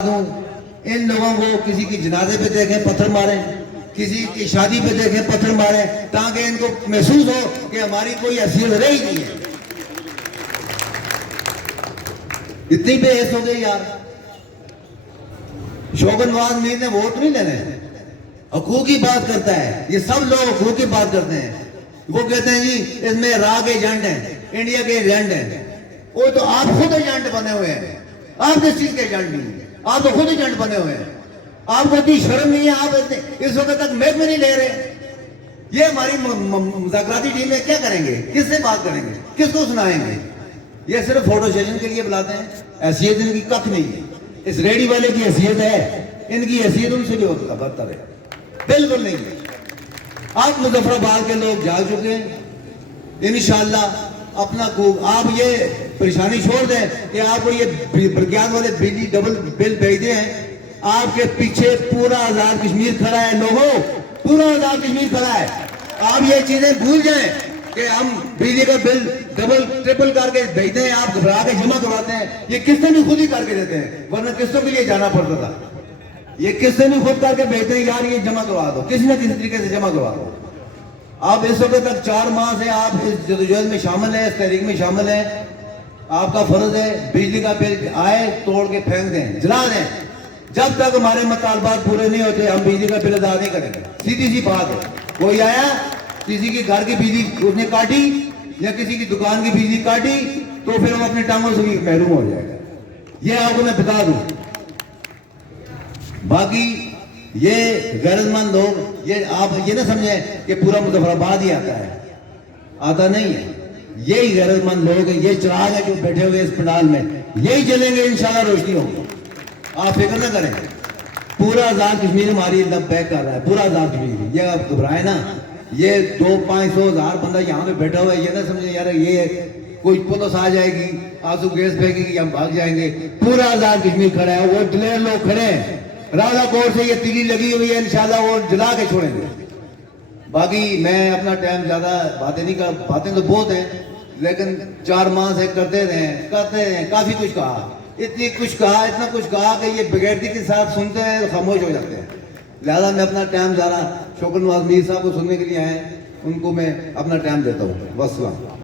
ان لوگوں کو کسی کی جنازے پہ دیکھیں پتھر ماریں، کسی کی شادی پہ دیکھیں پتھر ماریں، تاکہ ان کو محسوس ہو کہ ہماری کوئی حیثیت رہی نہیں ہے. اتنی بے حس ہو گئی یار. شوکت نواز میر نے ووٹ نہیں لینے، حقوق کی بات کرتا ہے. یہ سب لوگ حقوق کی بات کرتے ہیں. وہ کہتے ہیں جی اس میں را کے ایجنٹ ہیں، انڈیا کے ایجنٹ ہیں. وہ تو آپ خود ایجنٹ بنے ہوئے ہیں. آپ کس چیز کے ایجنٹ نہیں ہیں؟ آپ تو خود ایجنٹ بنے ہوئے ہیں. آپ کو اتنی شرم نہیں ہے؟ آپ اس وقت تک میک میں نہیں لے رہے. یہ ہماری مذاکراتی ٹیم میں کیا کریں گے؟ کس سے بات کریں گے؟ کس کو سنائیں گے؟ یہ صرف فوٹو سیشن کے لیے بلاتے ہیں. حیثیت ان کی کچھ نہیں ہے. اس ریڈی والے کی حیثیت ہے، ان کی حیثیت ان سے بھی ہوتا بدتر ہے. بالکل نہیں ہے. آپ مظفر آباد کے لوگ جا چکے ہیں. انشاءاللہ اپنا آپ یہ پریشانی چھوڑ دیں کہ آپ کو یہ برگیان والے بجلی ڈبل بل بھیجتے ہیں. آپ کے پیچھے پورا آزاد کشمیر کھڑا ہے. لوگوں، پورا آزاد کشمیر کھڑا ہے. آپ یہ چیزیں بھول جائیں کہ ہم بجلی کا بل ڈبل ٹرپل کر کے بھیجتے ہیں، آپ گھبرا کے جمع کرواتے ہیں. یہ قسطیں بھی خود ہی کر کے دیتے ہیں، ورنہ قسطوں کے لیے جانا پڑتا تھا. یہ قسطیں بھی خود کر کے بھیجتے ہیں. یار یہ جمع کروا دو، کسی نہ کسی طریقے سے جمع کروا دو. آپ اس وقت تک 4 ماہ سے آپ اس جدوجہد میں شامل ہیں، اس تحریک میں شامل ہیں. آپ کا فرض ہے بجلی کا بل آئے توڑ کے پھینک دیں، جلا دیں. جب تک ہمارے مطالبات پورے نہیں ہوتے ہم بجلی کا بل ادا نہیں کریں گے. سیدھی سی بات ہے. کوئی آیا کسی کی گھر کی بجلی اس نے کاٹی یا کسی کی دکان کی بجلی کاٹی تو پھر وہ اپنے ٹانگوں سے بھی محروم ہو جائے گا. یہ آپ کو میں بتا دوں. باقی یہ غیرت مند لوگ، یہ آپ یہ نہ سمجھیں کہ پورا مظفر آباد ہی آتا ہے. آتا نہیں ہے. یہی غیرت مند لوگ ہیں. یہ چراغ ہے جو بیٹھے ہوئے اس پنڈال میں، یہی جلیں گے انشاءاللہ روشنی ہوگی. آپ فکر نہ کریں. پورا آزاد کشمیر ہماری بیک کر رہا ہے. پورا آزاد کشمیر. یہ آپ گھبرائے نا. یہ 200-500 بندہ یہاں پہ بیٹھا ہوا ہے. یہ نہ سمجھیں یار یہ کوئی پولیس آ جائے گی آنسو گیس پھینکے گی ہم بھاگ جائیں گے. پورا آزاد کشمیر کھڑا ہے. وہ دلیر لوگ کھڑے ہیں. رالا کوٹ سے یہ تیلی لگی ہوئی ہے، انشاءاللہ وہ جلا کے چھوڑیں گے. باقی میں اپنا ٹائم زیادہ باتیں نہیں کر، باتیں تو بہت ہیں لیکن 4 ماہ سے کرتے رہے. کافی کچھ کہا، اتنی کچھ کہا، اتنا کچھ کہا کہ یہ بغیرتی کے ساتھ سنتے ہیں خاموش ہو جاتے ہیں. لہذا میں اپنا ٹائم زیادہ شوکت نواز میر صاحب کو سننے کے لیے آئے، ان کو میں اپنا ٹائم دیتا ہوں. والسلام.